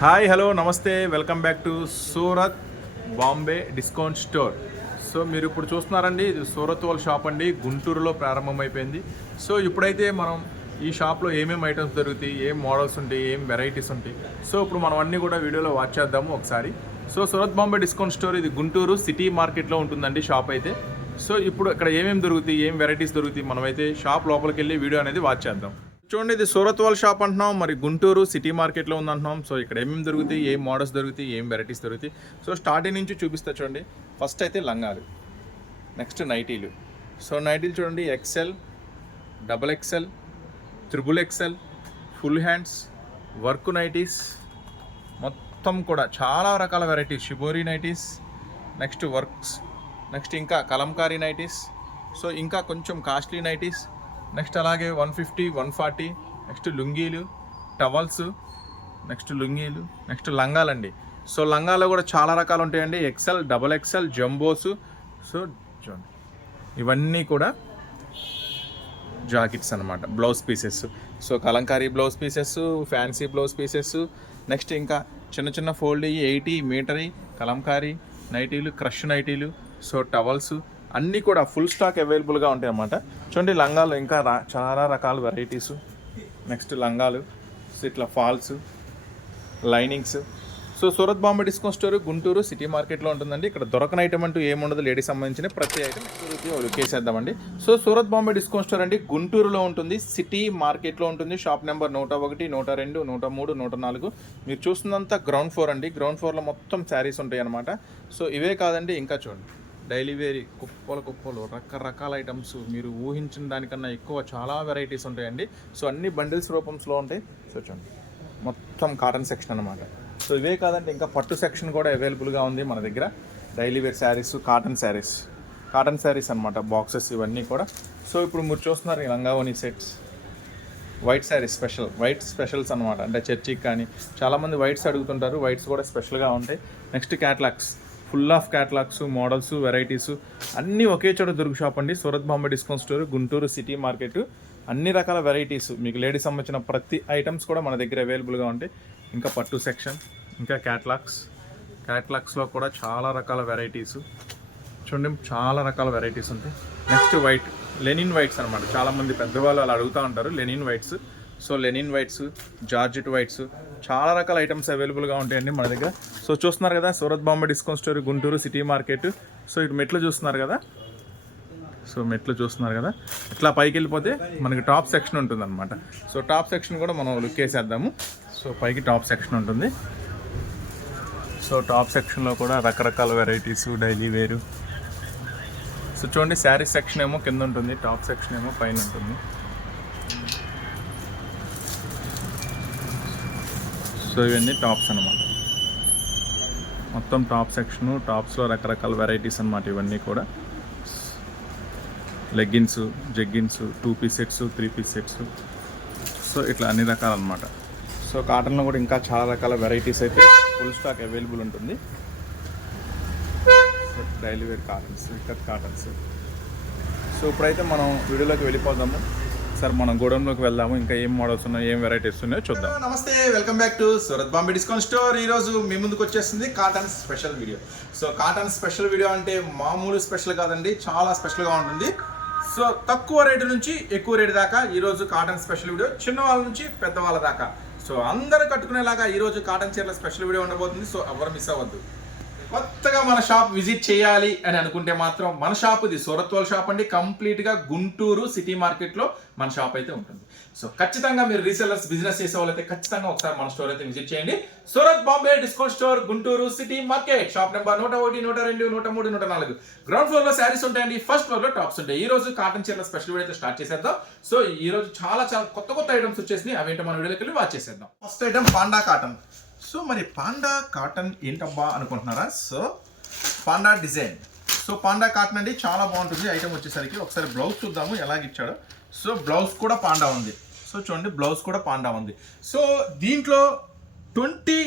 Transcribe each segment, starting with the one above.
Hi hello నమస్తే welcome back to Surat Bombay discount store so మీరు ఇప్పుడు చూస్తున్నారండి ఇది సూరత్ వాళ్ళ షాప్ అండి గుంటూరులో ప్రారంభమైపోయింది. సో ఇప్పుడైతే మనం ఈ షాప్లో ఏమేమి ఐటమ్స్ దొరుకుతాయి ఏం మోడల్స్ ఉంటాయి ఏం వెరైటీస్ ఉంటాయి. సో ఇప్పుడు మనం అన్నీ కూడా వీడియోలో వాచ్ చేద్దాము ఒకసారి. So Surat Bombay discount store ఇది గుంటూరు సిటీ మార్కెట్లో ఉంటుందండి షాప్ అయితే. సో ఇప్పుడు ఇక్కడ ఏమేమి దొరుకుతాయి ఏం వెరైటీస్ దొరుకుతాయి మనమైతే షాప్ లోపలికి వెళ్ళి వీడియో అనేది వాచ్ చేద్దాం. చూడండి ఇది సూరత్ వాల్ షాప్ అంటున్నాం మరి గుంటూరు సిటీ మార్కెట్లో ఉందంటున్నాం. సో ఇక్కడ ఏమేమి దొరుకుతాయి ఏం మోడల్స్ దొరుకుతాయి ఏం వెరైటీస్ దొరుకుతాయి. సో స్టార్టింగ్ నుంచి చూపిస్తా చూడండి. ఫస్ట్ అయితే లంగాలు నెక్స్ట్ నైటీలు. సో నైటీలు చూడండి XL double XL triple XL full hands work nighties మొత్తం కూడా చాలా రకాల varieties. Shibori nighties next works next ఇంకా కలంకారీ నైటీస్. సో ఇంకా కొంచెం కాస్ట్లీ నైటీస్ నెక్స్ట్ అలాగే one fifty one forty next లుంగీలు towels next లుంగీలు నెక్స్ట్ లంగాలండి. సో లంగాలో కూడా చాలా రకాలు ఉంటాయండి. XL double XL jumbos. So చూడండి ఇవన్నీ కూడా జాకెట్స్ అనమాట blouse pieces. So Kalamkari blouse pieces fancy blouse pieces. Next ఇంకా చిన్న చిన్న ఫోల్డ్ ఎయిటీ మీటరీ కలంకారీ నైటీలు క్రష్ నైటీలు. సో టవల్స్ అన్నీ కూడా ఫుల్ స్టాక్ అవైలబుల్గా ఉంటాయి అన్నమాట చూడండి లంగాలు ఇంకా రా చాలా రకాల వెరైటీస్ నెక్స్ట్ లంగాలు ఇట్లా falls linings so Surat Bombay discount store Guntur city మార్కెట్లో ఉంటుందండి. ఇక్కడ దొరకని ఐటమ్ అంటూ ఏముండదు లేడీస్ సంబంధించిన ప్రతి item కేసేద్దామండి so Surat Bombay discount store అండి గుంటూరులో ఉంటుంది సిటీ మార్కెట్లో ఉంటుంది. షాప్ నెంబర్ నూట ఒకటి నూట రెండు నూట మూడు నూట నాలుగు. మీరు చూస్తున్నంత గ్రౌండ్ ఫ్లోర్ అండి. గ్రౌండ్ ఫ్లోర్లో మొత్తం శారీస్ ఉంటాయి అనమాట సో ఇవే కాదండి ఇంకా చూడండి. డైలీ వేరీ కుప్పలు కుప్పలు రకరకాల ఐటమ్స్ మీరు ఊహించిన దానికన్నా ఎక్కువ చాలా వెరైటీస్ ఉంటాయండి. సో అన్ని బండిల్స్ రూపంలో ఉంటాయి. సో చూడండి. మొత్తం కాటన్ సెక్షన్ అనమాట సో ఇవే కాదంటే ఇంకా పట్టు సెక్షన్ కూడా అవైలబుల్గా ఉంది మన దగ్గర. Daily wear sarees cotton sarees cotton sarees అనమాట బాక్సెస్ ఇవన్నీ కూడా. సో ఇప్పుడు మీరు చూస్తున్నారు ఈ లంగావోని sets white saris special white specials అనమాట అంటే చర్చికి కానీ చాలామంది వైట్స్ అడుగుతుంటారు. వైట్స్ కూడా స్పెషల్గా ఉంటాయి. Next catalogues full of catalogues models varieties అన్నీ ఒకే చోట దొరుకు షాప్ అండి. Surat Bombay discount store Guntur city market. అన్ని రకాల వెరైటీస్. మీకు లేడీస్ సంబంధించిన ప్రతి ఐటమ్స్ కూడా మన దగ్గర అవైలబుల్గా ఉంటాయి. ఇంకా పట్టు సెక్షన్ ఇంకా క్యాట్లాగ్స్. క్యాట్లాగ్స్లో కూడా చాలా రకాల వెరైటీస్. చూడండి చాలా రకాల వెరైటీస్ ఉంటాయి. నెక్స్ట్ వైట్ లెనిన్ వైట్స్ అనమాట చాలామంది పెద్దవాళ్ళు అలా అడుగుతూ ఉంటారు. Linen whites. So linen whites georgette whites చాలా రకాల ఐటమ్స్ అవైలబుల్గా ఉంటాయండి మన దగ్గర. సో చూస్తున్నారు కదా Surat Bombay discount store Guntur city market so ఇటు మెట్లు చూస్తున్నారు కదా. సో మెట్లు చూస్తున్నారు కదా. ఇట్లా పైకి వెళ్ళిపోతే మనకి టాప్ సెక్షన్ ఉంటుంది అనమాట సో టాప్ సెక్షన్ కూడా మనం లుక్ వేసేద్దాము సో పైకి టాప్ సెక్షన్ ఉంటుంది. సో టాప్ సెక్షన్లో కూడా రకరకాల వెరైటీస్ డైలీ వేరు సో చూడండి శారీ సెక్షన్ ఏమో కింద ఉంటుంది టాప్ సెక్షన్ ఏమో పైన ఉంటుంది. సో ఇవన్నీ టాప్స్ అనమాట మొత్తం టాప్ సెక్షను టాప్స్లో రకరకాల వెరైటీస్ అనమాట ఇవన్నీ కూడా. Leggings jeggings two piece sets three piece sets so ఇట్లా అన్ని రకాలు అనమాట సో కాటన్లో కూడా ఇంకా చాలా రకాల వెరైటీస్ అయితే ఫుల్ స్టాక్ అవైలబుల్ ఉంటుంది. సో డైలీ వేర్ కాటన్స్ వికట్ కాటన్స్ సో ఇప్పుడైతే మనం వీడియోలోకి వెళ్ళిపోదాము. సార్ మనం గోడౌన్లోకి వెళ్దాము. ఇంకా ఏం మోడల్స్ ఉన్నాయో ఏం వెరైటీస్ ఉన్నాయో చూద్దాం. నమస్తే. Welcome back to Surat Bombay discount store ఈ రోజు మీ ముందుకు వచ్చేసింది cotton special video so cotton special video అంటే మామూలు స్పెషల్ కాదండి చాలా స్పెషల్గా ఉంటుంది. సో తక్కువ రేటు నుంచి ఎక్కువ రేటు దాకా ఈ రోజు కాటన్ స్పెషల్ వీడియో చిన్న వాళ్ళ నుంచి పెద్దవాళ్ళ దాకా. సో అందరూ కట్టుకునేలాగా ఈ రోజు కాటన్ చీరల స్పెషల్ వీడియో ఉండబోతుంది. సో ఎవరు మిస్ అవ్వద్దు. కొత్తగా మన షాప్ విజిట్ చేయాలి అని అనుకుంటే మాత్రం మన షాప్ ఇది సూరత్వాల్ షాప్ అండి. కంప్లీట్గా గుంటూరు సిటీ మార్కెట్లో మన షాప్ అయితే ఉంటుంది. సో ఖచ్చితంగా మీరు రీసెలర్స్ బిజినెస్ చేసే వాళ్ళైతే ఖచ్చితంగా ఒకసారి మన స్టోర్ అయితే విజిట్ చేయండి. Surat Bombay discount store Guntur city market shop number నూట ఒకటి నూట రెండు నూట మూడు నూట నాలుగు. గ్రౌండ్ ఫ్లోర్లో శారీస్ ఉంటాయండి ఫస్ట్ ఫ్లోర్లో టాప్స్ ఉంటాయి. ఈ రోజు కాటన్ చీరల స్పెషల్ వీడియో అయితే స్టార్ట్ చేసేద్దాం. సో ఈ రోజు చాలా చాలా కొత్త కొత్త ఐటమ్స్ వచ్చేసినాయి. అవేంటో మన వీడియోకి వెళ్ళి వాచ్ చేసేద్దాం. First item panda cotton so మరి పాండా కాటన్ ఏంటబ్బా అనుకుంటున్నారా? So panda design so panda cotton అండి చాలా బాగుంటుంది. ఐటమ్ వచ్చేసరికి ఒకసారి బ్లౌజ్ చూద్దాము ఎలాగిచ్చాడో సో బ్లౌజ్ కూడా పాండా ఉంది. సో చూడండి బ్లౌజ్ కూడా పాండా ఉంది. సో దీంట్లో twenty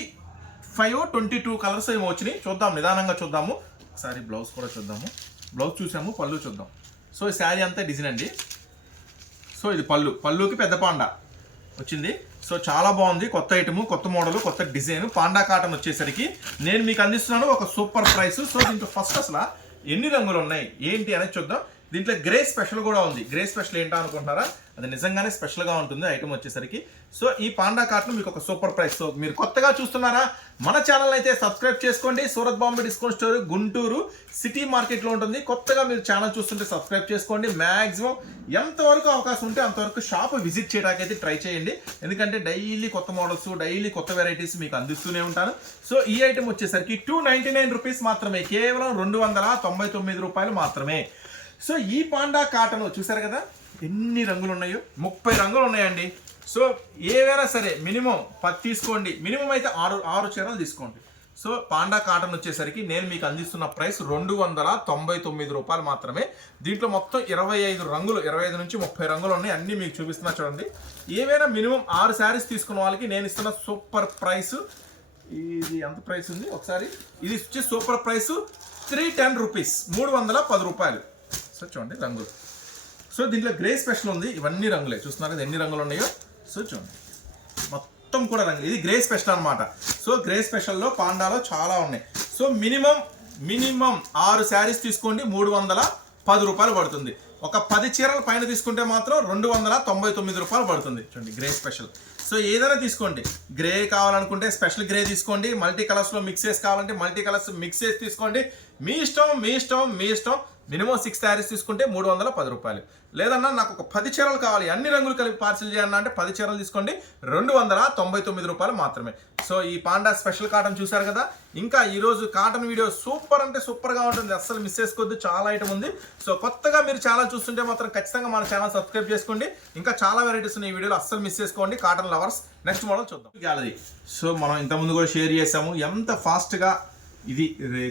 five twenty two colours ఏమో వచ్చినాయి. చూద్దాం నిదానంగా చూద్దాము. ఒకసారి బ్లౌజ్ కూడా చూద్దాము. బ్లౌజ్ చూసాము పళ్ళు చూద్దాం. సో ఈ శారీ అంతా డిజైన్ అండి. సో ఇది పళ్ళు. పళ్ళుకి పెద్ద పాండా వచ్చింది. సో చాలా బాగుంది. కొత్త ఐటమ్ కొత్త మోడల్ కొత్త డిజైన్ పాండా కాటన్ వచ్చేసరికి నేను మీకు అందిస్తున్నాను ఒక సూపర్ ప్రైస్ సో దీంట్లో ఫస్ట్ అసలు ఎన్ని రంగులు ఉన్నాయి? ఏంటి అనేది చూద్దాం. దీంట్లో గ్రే స్పెషల్ కూడా ఉంది. గ్రే స్పెషల్ ఏంటో అనుకుంటున్నారా? అది నిజంగానే స్పెషల్గా ఉంటుంది ఐటమ్ వచ్చేసరికి. సో ఈ పాండా కార్ట్ను మీకు ఒక సూపర్ ప్రైస్ సో మీరు కొత్తగా చూస్తున్నారా? మన ఛానల్ అయితే సబ్స్క్రైబ్ చేసుకోండి. Surat Bombay discount store Guntur city మార్కెట్లో ఉంటుంది. కొత్తగా మీరు ఛానల్ చూస్తుంటే సబ్స్క్రైబ్ చేసుకోండి. మ్యాక్సిమం ఎంతవరకు అవకాశం ఉంటే అంతవరకు షాప్ విజిట్ చేయడానికి అయితే ట్రై చేయండి. ఎందుకంటే డైలీ కొత్త మోడల్స్ డైలీ కొత్త వెరైటీస్ మీకు అందిస్తూనే ఉంటాను. సో ఈ ఐటమ్ వచ్చేసరికి టూ నైంటీ నైన్ రూపీస్ మాత్రమే. కేవలం రెండు వందల తొంభై తొమ్మిది రూపాయలు మాత్రమే. సో ఈ పాండా కాటన్ చూసారు కదా? ఎన్ని రంగులు ఉన్నాయో ముప్పై రంగులు ఉన్నాయండి. సో ఏవైనా సరే మినిమం పది తీసుకోండి. మినిమం అయితే ఆరు ఆరు చీరలు తీసుకోండి. సో పాండా కాటన్ వచ్చేసరికి నేను మీకు అందిస్తున్న ప్రైస్ రెండు వందల తొంభై తొమ్మిది రూపాయలు మాత్రమే. దీంట్లో మొత్తం ఇరవై ఐదు రంగులు ఇరవై ఐదు నుంచి ముప్పై రంగులు ఉన్నాయి. అన్నీ మీకు చూపిస్తున్నా చూడండి. ఏవైనా మినిమం ఆరు శారీస్ తీసుకున్న వాళ్ళకి నేను ఇస్తున్న సూపర్ ప్రైస్. ఇది ఎంత ప్రైస్ ఉంది? ఒకసారి. ఇది వచ్చి super price three ten rupees. మూడు వందల పది రూపాయలు. సో చూడండి రంగులు సో దీంట్లో గ్రే స్పెషల్ ఉంది ఇవన్నీ రంగులే. చూస్తున్నారు కదా ఎన్ని రంగులు ఉన్నాయో? సో చూడండి. మొత్తం కూడా రంగులు. ఇది గ్రే స్పెషల్ అనమాట సో గ్రే స్పెషల్లో పాండాలో చాలా ఉన్నాయి. సో మినిమం మినిమం ఆరు శారీస్ తీసుకోండి మూడు వందల పది రూపాయలు పడుతుంది. ఒక పది చీరల పైన తీసుకుంటే మాత్రం రెండు వందల తొంభై తొమ్మిది రూపాయలు పడుతుంది. చూడండి గ్రే స్పెషల్. సో ఏదైనా తీసుకోండి. గ్రే కావాలనుకుంటే స్పెషల్ గ్రే తీసుకోండి. మల్టీ కలర్స్లో మిక్స్ చేసి కావాలంటే మల్టీ కలర్స్ మిక్స్ చేసి తీసుకోండి. మీ ఇష్టం మీ ఇష్టం మీ ఇష్టం. మినిమం సిక్స్ శారీస్ తీసుకుంటే మూడు వందల పది రూపాయలు. లేదన్నా నాకు ఒక పది చీరలు కావాలి. అన్ని రంగులు కలిపి పార్సిల్ చేయాలన్నా అంటే పది చీరలు తీసుకోండి. రెండు వందల తొంభై తొమ్మిది రూపాయలు మాత్రమే. సో ఈ పాండా స్పెషల్ కాటన్ చూసారు కదా? ఇంకా ఈరోజు కాటన్ వీడియో సూపర్ అంటే సూపర్గా ఉంటుంది. అస్సలు మిస్ చేసుకోవద్దు. చాలా ఐటమ్ ఉంది. సో కొత్తగా మీరు ఛానల్ చూస్తుంటే మాత్రం ఖచ్చితంగా మన ఛానల్ సబ్స్క్రైబ్ చేసుకోండి. ఇంకా చాలా వెరైటీస్ ఉన్నాయి ఈ వీడియోలో. అస్సలు మిస్ చేసుకోండి. కాటన్ లవర్స్ నెక్స్ట్ మోడల్ చూద్దాం. గ్యాలరీ సో మనం ఇంతకుముందు కూడా షేర్ చేసాము ఎంత ఫాస్ట్గా ఇది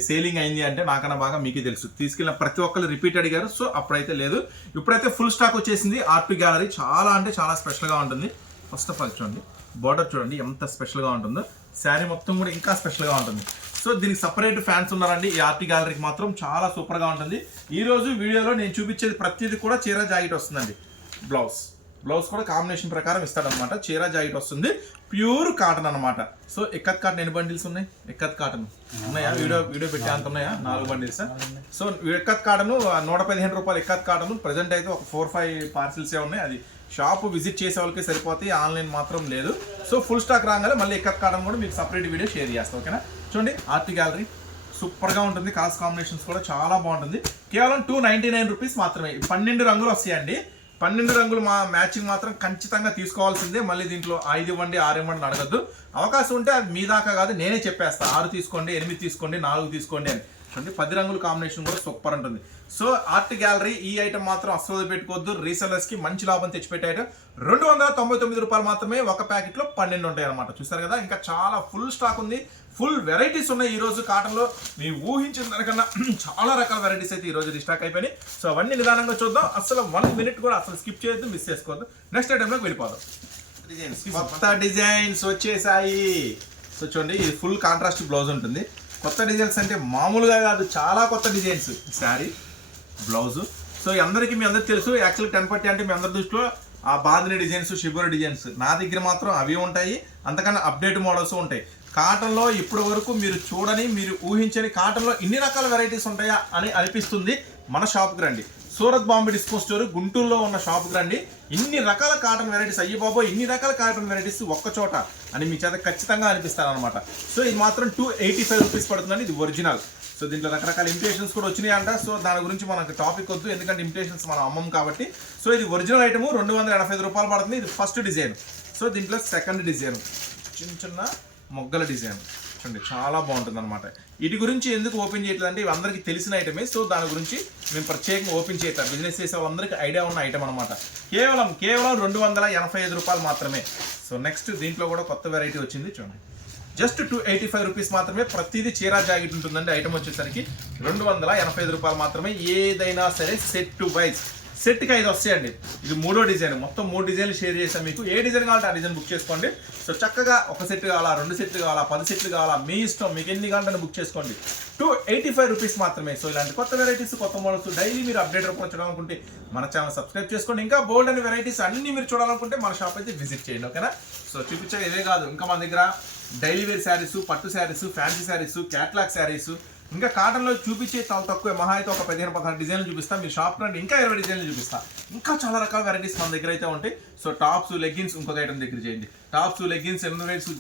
సేలింగ్ అయింది అంటే నాకన్నా బాగా మీకు తెలుసు. తీసుకెళ్ళిన ప్రతి ఒక్కరు రిపీట్ అడిగారు. సో అప్పుడైతే లేదు. ఇప్పుడైతే ఫుల్ స్టాక్ వచ్చేసింది. ఆర్పి గ్యాలరీ చాలా అంటే చాలా స్పెషల్గా ఉంటుంది. ఫస్ట్ ఆఫ్ ఆల్ చూడండి. బార్డర్ చూడండి. ఎంత స్పెషల్గా ఉంటుందో. శారీ మొత్తం కూడా ఇంకా స్పెషల్గా ఉంటుంది. సో దీనికి సపరేట్ ఫ్యాన్స్ ఉన్నారండి. ఈ ఆర్ట్ గ్యాలరీకి మాత్రం చాలా సూపర్గా ఉంటుంది. ఈరోజు వీడియోలో నేను చూపించేది ప్రతిదీ కూడా చీర జాకెట్ వస్తుందండి. బ్లౌజ్ బ్లౌజ్ కూడా కాంబినేషన్ ప్రకారం ఇస్తాడనమాట చీర జాకెట్ వస్తుంది. ప్యూర్ కాటన్ అనమాట సో ఎక్కత్ కాటన్ ఎన్ని బండిల్స్ ఉన్నాయి? ఎక్కత్ కాటన్. ఉన్నాయా? వీడియో వీడియో పెట్టే అంత ఉన్నాయా? నాలుగు బండిల్స్. సో ఎక్కత్ కాటన్ నూట పదిహేను రూపాయలు ఎక్కత్ కాటన్ ప్రజెంట్ అయితే ఒక ఫోర్ ఫైవ్ పార్సిల్సే ఉన్నాయి. అది షాప్ విజిట్ చేసే వాళ్ళకి సరిపోతాయి. ఆన్లైన్ మాత్రం లేదు. సో ఫుల్ స్టాక్ రాగానే మళ్ళీ ఎక్కత్ కాటన్ కూడా మీకు సపరేట్ వీడియో షేర్ చేస్తాం ఓకేనా? చూడండి ఆర్టీ గ్యాలరీ సూపర్గా ఉంటుంది. కాస్ట్ కాంబినేషన్స్ కూడా చాలా బాగుంటుంది. కేవలం టూ నైంటీ నైన్ రూపీస్ మాత్రమే. పన్నెండు రంగులు వస్తాయండి. పన్నెండు రంగులు మా మ్యాచింగ్ మాత్రం ఖచ్చితంగా తీసుకోవాల్సిందే. మళ్ళీ దీంట్లో ఐదు ఇవ్వండి ఆరు ఇవ్వండి అడగద్దు. అవకాశం ఉంటే అది మీ దాకా కాదు నేనే చెప్పేస్తా. ఆరు తీసుకోండి ఎనిమిది తీసుకోండి నాలుగు తీసుకోండి అని. అంటే పది రంగుల కాంబినేషన్ కూడా సూపర్ ఉంటుంది. సో ఆర్ట్ గ్యాలరీ ఈ ఐటమ్ మాత్రం అస్సలు పెట్టుకోవద్దు. రీసెలర్స్కి మంచి లాభం తెచ్చిపెట్టే ఐటమ్ రెండు వందల తొంభై తొమ్మిది రూపాయలు మాత్రమే ఒక ప్యాకెట్లో పన్నెండు ఉంటాయి అనమాట చూసారు కదా ఇంకా చాలా ఫుల్ స్టాక్ ఉంది. ఫుల్ వెరైటీస్ ఉన్నాయి ఈ రోజు కాటన్లో మీరు ఊహించిన దానికన్నా చాలా రకాల వెరైటీస్ అయితే ఈ రోజు రిస్టాక్ అయిపోయినాయి. సో అవన్నీ నిదానంగా చూద్దాం. అసలు వన్ మినిట్ కూడా అసలు స్కిప్ చేయొద్దు మిస్ చేసుకోవద్దు. నెక్స్ట్ ఐటెంలోకి వెళ్ళిపోదాం. డిజైన్స్ కొత్త డిజైన్స్ వచ్చేసాయి. సో చూడండి ఇది ఫుల్ కాంట్రాస్ట్ బ్లౌజ్ ఉంటుంది. కొత్త డిజైన్స్ అంటే మామూలుగా కాదు చాలా కొత్త డిజైన్స్ శారీ బ్లౌజ్ సో అందరికీ మీ అందరికి తెలుసు యాక్చువల్ టెన్ పట్టి అంటే మీ అందరి దృష్టిలో ఆ బాందిని డిజైన్స్ షిబోర్ డిజైన్స్ నా దగ్గర మాత్రం అవి ఉంటాయి. అంతకన్నా అప్డేట్ మోడల్స్ ఉంటాయి. కాటన్లో ఇప్పటి వరకు మీరు చూడని మీరు ఊహించని కాటన్లో ఇన్ని రకాల వెరైటీస్ ఉంటాయా అని అనిపిస్తుంది మన షాప్కి రండి. సూరత్ బాంబే డిస్కో స్టోర్ గుంటూరులో ఉన్న షాప్కి రండి. ఇన్ని రకాల కాటన్ వెరైటీస్ అయ్యి బాబో ఇన్ని రకాల కాటన్ వెరైటీస్ ఒక్క చోట అని మీ చేత ఖచ్చితంగా అనిపిస్తాను అనమాట సో ఇది మాత్రం టూ ఎయిటీ ఫైవ్ రూపీస్ పడుతుందండి ఇది ఒరిజినల్ సో దీంట్లో రకరకాల ఇంప్లేషన్స్ కూడా వచ్చినాయి అంట సో దాని గురించి మనకు టాపిక్ వద్దు ఎందుకంటే ఇంప్లేషన్స్ మనం అమ్మం కాబట్టి. సో ఇది ఒరిజినల్ ఐటమ్ రెండు వందల ఎనభై ఐదు రూపాయలు పడుతుంది ఇది ఫస్ట్ డిజైన్ సో దీంట్లో సెకండ్ డిజైన్ చిన్న చిన్న మొగ్గల డిజైన్. చూడండి చాలా బాగుంటుంది అనమాట వీటి గురించి ఎందుకు ఓపెన్ చేయట్లేదంటే ఇవి అందరికీ తెలిసిన ఐటమే సో దాని గురించి మేము ప్రత్యేకంగా ఓపెన్ చేయట్లేదు. బిజినెస్ చేసే వాళ్ళందరికీ ఐడియా ఉన్న ఐటమ్ అనమాట కేవలం కేవలం రెండు వందల ఎనభై ఐదు రూపాయలు మాత్రమే. సో నెక్స్ట్ దీంట్లో కూడా కొత్త వెరైటీ వచ్చింది చూడండి. Just two eighty five rupees మాత్రమే ప్రతిదీ చీరా జాకెట్ ఉంటుందండి. ఐటమ్ వచ్చేసరికి రెండు వందల ఎనభై ఐదు రూపాయలు మాత్రమే. ఏదైనా సరే సెట్ టు వైజ్ సెట్కి ఐదు వస్తాయండి. ఇది మూడో డిజైన్. మొత్తం మూడు డిజైన్లు షేర్ చేసాం మీకు. ఏ డిజైన్ కావాలంటే ఆ డిజైన్ బుక్ చేసుకోండి. సో చక్కగా ఒక సెట్ కావాలా రెండు సెట్లు కావాలా పది సెట్లు కావాలా మీ ఇష్టం మీకు ఎన్ని కావాలంటే బుక్ చేసుకోండి. టూ ఎయిటీ ఫైవ్ రూపీస్ మాత్రమే. సో ఇలాంటి కొత్త వెరైటీస్ కొత్త మోడల్స్ డైలీ మీరు అప్డేట్ రూపొంచడం అనుకుంటే మన ఛానల్ సబ్స్క్రైబ్ చేసుకోండి. ఇంకా బోల్డ్ అనే వెరైటీస్ అన్ని మీరు చూడాలనుకుంటే మన షాప్ అయితే విజిట్ చేయండి ఓకేనా సో చూపించే ఇదే కాదు. ఇంకా మన దగ్గర డైలీ వేర్ శారీస్ పట్టు శారీస్ ఫ్యాన్సీ శారీస్ క్యాట్లాగ్ శారీస్ ఇంకా కాటన్లో చూపించే చాలా తక్కువ. మహా అయితే ఒక పదిహేను పదహారు డిజైన్లు చూపిస్తా. మీ షాప్ నుండి ఇంకా ఇరవై డిజైన్లు చూపిస్తా. ఇంకా చాలా రకాల వెరైటీస్ మన దగ్గర అయితే ఉంటాయి. సో టాప్స్ లెగ్గిన్స్ ఇంకొక ఐటమ్ దగ్గర చేయండి. టాప్స్ లెగ్గిన్స్ ఎన్ని రేట్స్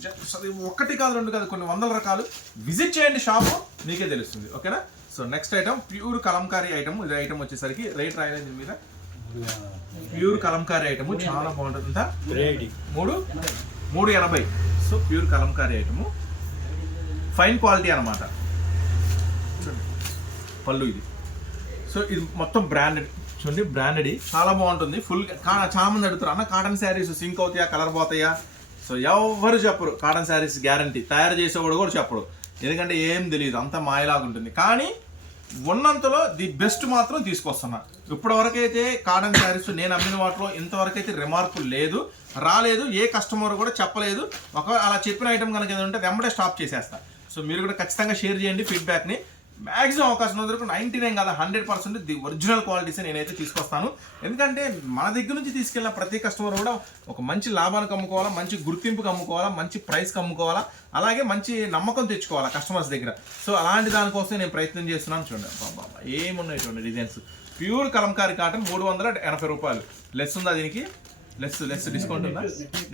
ఒకటి కాదు రెండు కాదు కొన్ని వందల రకాలు. విజిట్ చేయండి షాప్ మీకే తెలుస్తుంది. ఓకేనా? So next item pure Kalamkari item ఇది ఐటమ్ వచ్చేసరికి రేట్ రాయలేదు మీద. ప్యూర్ కలంకారీ ఐటమ్ చాలా బాగుంటుంది? మూడు? మూడు ఎనభై. So pure Kalamkari item fine quality అనమాట చూడండి. పళ్ళు ఇది. సో ఇది మొత్తం బ్రాండెడ్ చూడండి బ్రాండెడ్ చాలా బాగుంటుంది. ఫుల్ చాలా మంది అడుగుతారు అన్న కాటన్ శారీస్ సింక్ అవుతాయా? కలర్ పోతాయా? సో ఎవరు చెప్పరు. కాటన్ శారీస్ గ్యారంటీ తయారు చేసేవాడు కూడా చెప్పడు. ఎందుకంటే ఏం తెలియదు. అంత మాయలాగా ఉంటుంది. కానీ ఉన్నంతలో ది బెస్ట్ మాత్రం తీసుకొస్తున్నా. ఇప్పటివరకైతే కాటన్ శారీస్ నేను అమ్మిన వాటిలో ఇంతవరకు అయితే లేదు. రాలేదు. ఏ కస్టమర్ కూడా చెప్పలేదు. ఒకవేళ అలా చెప్పిన ఐటమ్ కనుక ఏదో ఉంటే వెంబడే స్టాప్ చేసేస్తా. సో మీరు కూడా ఖచ్చితంగా షేర్ చేయండి ఫీడ్బ్యాక్ని మ్యాక్సిమం అవకాశం ఉన్నందుకు నైంటీ నైన్ కాదు hundred percent the original qualities నేనైతే తీసుకొస్తాను. ఎందుకంటే మన దగ్గర నుంచి తీసుకెళ్ళిన ప్రతి కస్టమర్ కూడా ఒక మంచి లాభానికి అమ్ముకోవాలా మంచి గుర్తింపుకి అమ్ముకోవాలా మంచి ప్రైస్కి అమ్ముకోవాలా అలాగే మంచి నమ్మకం తెచ్చుకోవాలా కస్టమర్స్ దగ్గర. సో అలాంటి దానికోసం నేను ప్రయత్నం చేస్తున్నాను. చూడండి బాబా ఏమున్నాయి చూడండి డిజైన్స్ ప్యూర్ కలంకారీ కాటన్ మూడు వందల ఎనభై రూపాయలు. లెస్ ఉందా దీనికి? లెస్ లెస్ డిస్కౌంట్ ఉందా?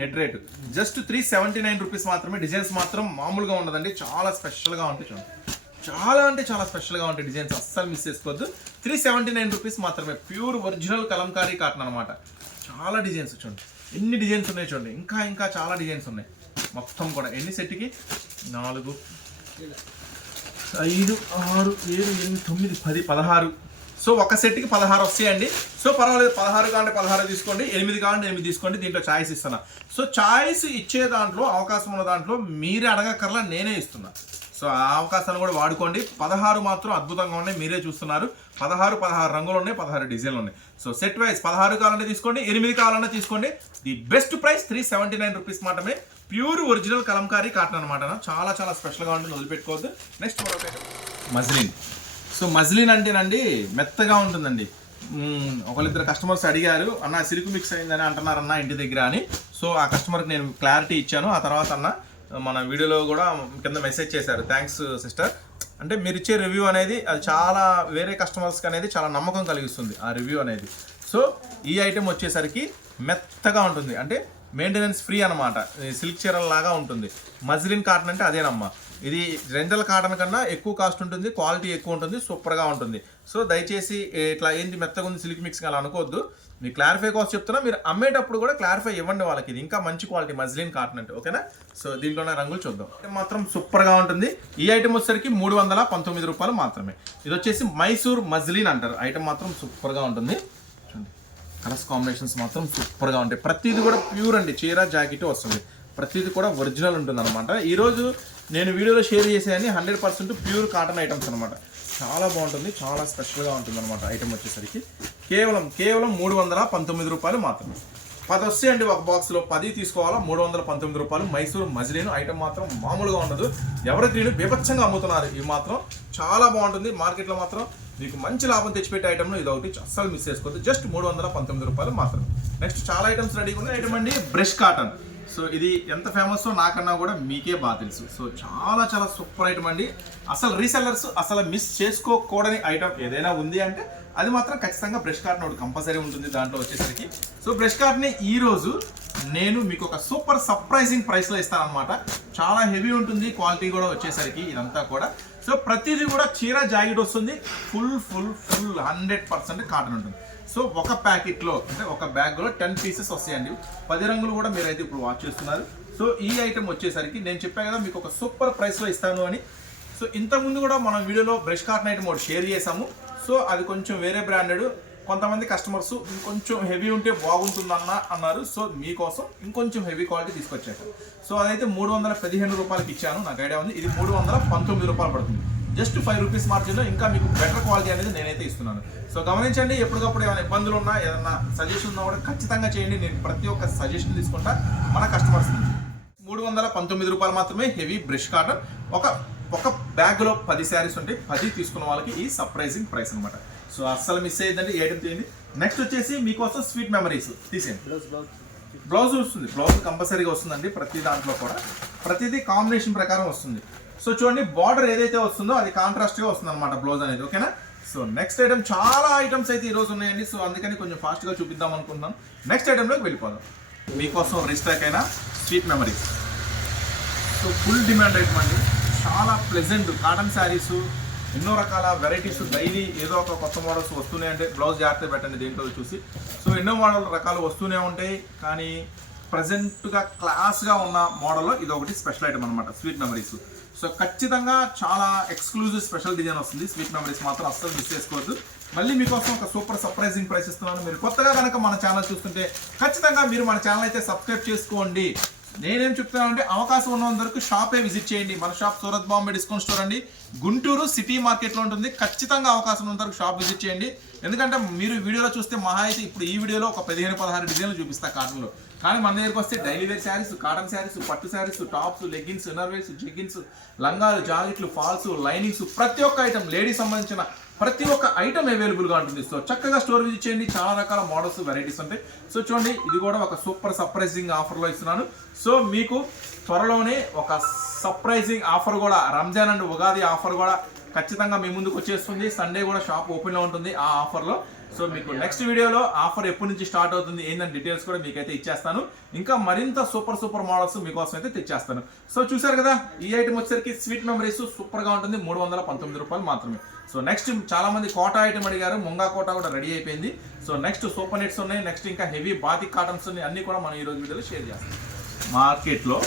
Net rate just three seventy nine rupees మాత్రమే. డిజైన్స్ మాత్రం మామూలుగా ఉండదండి చాలా స్పెషల్గా ఉంటుంది చూడండి. చాలా అంటే చాలా స్పెషల్గా ఉంటాయి డిజైన్స్ అస్సలు మిస్ చేసుకోవద్దు. త్రీ సెవెంటీ నైన్ రూపీస్ మాత్రమే. ప్యూర్ ఒరిజినల్ కలంకారీ కాటన్ అనమాట చాలా డిజైన్స్ చూడండి. ఎన్ని డిజైన్స్ ఉన్నాయి చూడండి. ఇంకా ఇంకా చాలా డిజైన్స్ ఉన్నాయి. మొత్తం కూడా. ఎన్ని సెట్కి నాలుగు ఐదు ఆరు ఏడు ఎనిమిది తొమ్మిది పది పదహారు. సో ఒక సెట్కి పదహారు వస్తాయండి. సో పర్వాలేదు. పదహారు కావాలంటే పదహారు తీసుకోండి. ఎనిమిది కావాలంటే ఎనిమిది తీసుకోండి. దీంట్లో ఛాయిస్ ఇస్తున్నా. సో ఛాయిస్ ఇచ్చే దాంట్లో అవకాశం ఉన్న దాంట్లో మీరే అడగక్కర్లా నేనే ఇస్తున్నా. సో ఆ అవకాశాన్ని కూడా వాడుకోండి. పదహారు మాత్రం అద్భుతంగా ఉన్నాయి. మీరే చూస్తున్నారు. పదహారు పదహారు రంగులు ఉన్నాయి పదహారు డిజైన్లు ఉన్నాయి. సో సెట్ వైజ్ పదహారు కావాలంటే తీసుకోండి ఎనిమిది కావాలన్నా తీసుకోండి. The best price three seventy nine rupees మాత్రమే. ప్యూర్ ఒరిజినల్ కలంకారీ కాటన్ అనమాట చాలా చాలా స్పెషల్గా ఉంటుంది. వదిలిపెట్టుకోవద్దు. నెక్స్ట్ మరొక మజ్లిన్. సో మజ్లిన్ అంటేనండి మెత్తగా ఉంటుందండి. ఒకరిద్దరు ఒకళ్ళిద్దరు కస్టమర్స్ అడిగారు అన్న సిల్క్ మిక్స్ అయిందని అంటున్నారు అన్న ఇంటి దగ్గర అని. సో ఆ కస్టమర్కి నేను క్లారిటీ ఇచ్చాను. ఆ తర్వాత అన్న మన వీడియోలో కూడా కింద మెసేజ్ చేశారు. థ్యాంక్స్ సిస్టర్ అంటే మీరు ఇచ్చే రివ్యూ అనేది అది చాలా వేరే కస్టమర్స్కి అనేది చాలా నమ్మకం కలిగిస్తుంది ఆ రివ్యూ అనేది. సో ఈ ఐటెం వచ్చేసరికి మెత్తగా ఉంటుంది. అంటే మెయింటెనెన్స్ ఫ్రీ అనమాట సిల్క్ చీరల లాగా ఉంటుంది. మజ్లిన్ కాటన్ అంటే అదేనమ్మా. ఇది రెంటల్ కాటన్ కన్నా ఎక్కువ కాస్ట్ ఉంటుంది క్వాలిటీ ఎక్కువ ఉంటుంది సూపర్గా ఉంటుంది. సో దయచేసి ఇట్లా ఏంటి మెత్తగా ఉంది సిల్క్ మిక్స్ అలా అనుకోవద్దు. మీ క్లారిఫై కోసం చెప్తున్నా మీరు అమ్మేటప్పుడు కూడా క్లారిఫై ఇవ్వండి వాళ్ళకి. ఇది ఇంకా మంచి క్వాలిటీ మజ్లిన్ కాటన్ అంటే ఓకేనా సో దీంట్లో రంగులు చూద్దాం. ఐటమ్ మాత్రం సూపర్గా ఉంటుంది. ఈ ఐటమ్ వచ్చేసరికి మూడు వందల పంతొమ్మిది రూపాయలు మాత్రమే. ఇది వచ్చేసి మైసూర్ మజ్లిన్ అంటారు. ఐటమ్ మాత్రం సూపర్గా ఉంటుంది. కలర్స్ కాంబినేషన్స్ మాత్రం సూపర్గా ఉంటాయి. ప్రతిది కూడా ప్యూర్ అండి. చీర జాకెట్ వస్తుంది. ప్రతిది కూడా ఒరిజినల్ ఉంటుంది అనమాట ఈరోజు నేను వీడియోలో షేర్ చేసేవన్నీ hundred percent pure cotton items అనమాట చాలా బాగుంటుంది చాలా స్పెషల్గా ఉంటుంది అనమాట ఐటమ్ వచ్చేసరికి. కేవలం కేవలం మూడు వందల పంతొమ్మిది రూపాయలు మాత్రమే. పది వస్తాయండి ఒక బాక్స్లో. పది తీసుకోవాలా మూడు వందల పంతొమ్మిది రూపాయలు. మైసూర్ మజిలీను ఐటమ్ మాత్రం మామూలుగా ఉండదు. ఎవరి గ్రీన్ బీభత్సంగా అమ్ముతున్నారు. ఇవి మాత్రం చాలా బాగుంటుంది. మార్కెట్లో మాత్రం మీకు మంచి లాభం తెచ్చిపెట్టే ఐటమ్లో ఇది ఒకటి అస్సలు మిస్ చేసుకోవద్దు. జస్ట్ మూడు వందల పంతొమ్మిది రూపాయలు మాత్రమే. నెక్స్ట్ చాలా ఐటమ్స్ రెడీగా ఉన్నాయి. ఐటమ్ అండి బ్రష్ కాటన్. సో ఇది ఎంత ఫేమస్ నాకన్నా కూడా మీకే బాగా తెలుసు. సో చాలా చాలా సూపర్ ఐటమ్ అండి. అసలు రీసెల్లర్స్ అసలు మిస్ చేసుకోకూడని ఐటమ్ ఏదైనా ఉంది అంటే అది మాత్రం ఖచ్చితంగా బ్రష్ కార్ట్ ఒకటి కంపల్సరీ ఉంటుంది దాంట్లో వచ్చేసరికి. సో బ్రష్ కార్ట్ని ఈ రోజు నేను మీకు ఒక సూపర్ సర్ప్రైజింగ్ ప్రైస్లో ఇస్తానమాట చాలా హెవీ ఉంటుంది క్వాలిటీ కూడా వచ్చేసరికి ఇదంతా కూడా. సో ప్రతిదీ కూడా చీర జాకెట్ వస్తుంది full full full hundred percent cotton ఉంటుంది. సో ఒక ప్యాకెట్లో అంటే ఒక బ్యాగ్లో టెన్ పీసెస్ వస్తాయండి. పది రంగులు కూడా మీరైతే ఇప్పుడు వాచ్ చేస్తున్నారు. సో ఈ ఐటెం వచ్చేసరికి నేను చెప్పాను కదా మీకు ఒక సూపర్ ప్రైస్లో ఇస్తాను అని. సో ఇంతకుముందు కూడా మనం వీడియోలో బ్రష్ కార్టన్ ఐటమ్ ఒకటి షేర్ చేసాము సో అది కొంచెం వేరే బ్రాండెడ్. కొంతమంది కస్టమర్స్ ఇంకొంచెం హెవీ ఉంటే బాగుంటుందన్న అన్నారు. సో మీకోసం ఇంకొంచెం హెవీ క్వాలిటీ తీసుకొచ్చాక సో అదైతే మూడు వందల పదిహేను రూపాయలకి ఇచ్చాను. నాకు ఐడియా ఉంది. ఇది మూడు వందల పంతొమ్మిది రూపాయలు పడుతుంది. జస్ట్ ఫైవ్ రూపీస్ మార్జిన్లో ఇంకా మీకు బెటర్ క్వాలిటీ అనేది నేనైతే ఇస్తున్నాను. సో గమనించండి ఎప్పటికప్పుడు ఏమైనా ఇబ్బందులు ఉన్నా ఏదైనా సజెషన్ ఉన్నా కూడా ఖచ్చితంగా చేయండి. నేను ప్రతి ఒక్క సజెషన్ తీసుకుంటా మన కస్టమర్స్ నుంచి. మూడు వందల పంతొమ్మిది రూపాయలు మాత్రమే హెవీ బ్రష్ కాటన్ ఒక ఒక బ్యాగ్లో పది శారీస్ ఉంటాయి పది తీసుకున్న వాళ్ళకి ఈ సర్ప్రైజింగ్ ప్రైస్ అనమాట సో అస్సలు మిస్ అయ్యిందంటే ఏటం చేయండి నెక్స్ట్ వచ్చేసి మీకోసం స్వీట్ మెమరీస్ తీసేయండి. బ్లౌజ్ వస్తుంది. బ్లౌజ్ కంపల్సరీగా వస్తుందండి ప్రతి దాంట్లో కూడా. ప్రతిదీ కాంబినేషన్ ప్రకారం వస్తుంది. సో చూడండి బార్డర్ ఏదైతే వస్తుందో అది కాంట్రాస్ట్గా వస్తుంది అనమాట బ్లౌజ్ అనేది ఓకేనా? సో నెక్స్ట్ ఐటమ్ చాలా ఐటమ్స్ అయితే ఈరోజు ఉన్నాయండి. సో అందుకని కొంచెం ఫాస్ట్గా చూపిద్దాం అనుకుంటున్నాం. నెక్స్ట్ ఐటెంలోకి వెళ్ళిపోదాం. మీకోసం రిస్టాక్ అయిన sweet memories so full demand item అండి. చాలా ప్లెజెంట్ కాటన్ శారీస్ ఎన్నో రకాల వెరైటీస్ డైలీ ఏదో ఒక కొత్త మోడల్స్ వస్తూనే అంటే బ్లౌజ్ జాగ్రత్త పెట్టండి దీంట్లో చూసి. సో ఎన్నో మోడల్ రకాలు వస్తూనే ఉంటాయి. కానీ ప్రజెంట్గా క్లాస్గా ఉన్న మోడల్లో ఇది ఒకటి స్పెషల్ ఐటమ్ అనమాట స్వీట్ మెమరీస్ సో ఖచ్చితంగా చాలా ఎక్స్క్లూజివ్ స్పెషల్ డిజైన్ వస్తుంది. స్వీట్ మెమరీస్ మాత్రం అస్సలు మిస్ చేసుకోవద్దు. మళ్ళీ మీకోసం ఒక సూపర్ సర్ప్రైజింగ్ ప్రైస్ ఇస్తున్నాను. మీరు కొత్తగా కనుక మన ఛానల్ చూస్తుంటే ఖచ్చితంగా మీరు మన ఛానల్ అయితే సబ్స్క్రైబ్ చేసుకోండి. నేనేం చెప్తున్నానంటే అవకాశం ఉన్నంత వరకు షాపే విజిట్ చేయండి. మన shop Surat Bombay discount store అండి. గుంటూరు సిటీ మార్కెట్లో ఉంటుంది. ఖచ్చితంగా అవకాశం ఉన్నంత వరకు షాప్ విజిట్ చేయండి. ఎందుకంటే మీరు వీడియోలో చూస్తే మహా అయితే ఇప్పుడు ఈ వీడియోలో ఒక పదిహేను పదహారు డిజైన్లు చూపిస్తా కాటన్లో కానీ మన దగ్గరకు వస్తే daily wear saris cotton saris పట్టు saris tops leggings innerwears jeggings లంగాలు జాకెట్లు ఫాల్స్ లైనింగ్స్ ప్రతి ఒక్క ఐటమ్ లేడీస్ సంబంధించిన ప్రతి ఒక్క ఐటమ్ అవైలబుల్గా ఉంటుంది. సో చక్కగా స్టోర్ విజిట్ చేయండి. చాలా రకాల మోడల్స్ వెరైటీస్ ఉంటాయి. సో చూడండి ఇది కూడా ఒక సూపర్ సర్ప్రైజింగ్ ఆఫర్లో ఇస్తున్నాను. సో మీకు త్వరలోనే ఒక సర్ప్రైజింగ్ ఆఫర్ కూడా రంజాన్ అండ్ ఉగాది ఆఫర్ కూడా ఖచ్చితంగా మీ ముందుకు వచ్చేస్తుంది. సండే కూడా షాప్ ఓపెన్లో ఉంటుంది ఆ ఆఫర్లో సో మీకు నెక్స్ట్ వీడియోలో ఆఫర్ ఎప్పటి నుంచి స్టార్ట్ అవుతుంది ఏందని డీటెయిల్స్ కూడా మీకైతే ఇచ్చేస్తాను. ఇంకా మరింత సూపర్ సూపర్ మోడల్స్ మీకోసం అయితే తెచ్చేస్తాను. సో చూసారు కదా ఈ ఐటమ్ వచ్చేసరికి స్వీట్ మెమరీస్ సూపర్గా ఉంటుంది మూడు వందల పంతొమ్మిది రూపాయలు మాత్రమే. సో నెక్స్ట్ చాలా మంది కోటా ఐటమ్ అడిగారు ముంగా కోటా కూడా రెడీ అయిపోయింది. సో నెక్స్ట్ సూపర్ నెట్స్ ఉన్నాయి నెక్స్ట్ ఇంకా హెవీ బాతిక్ కాటన్స్ ఉన్నాయి అన్ని కూడా మనం ఈ రోజు వీడియోలో షేర్ చేస్తాం. మార్కెట్లో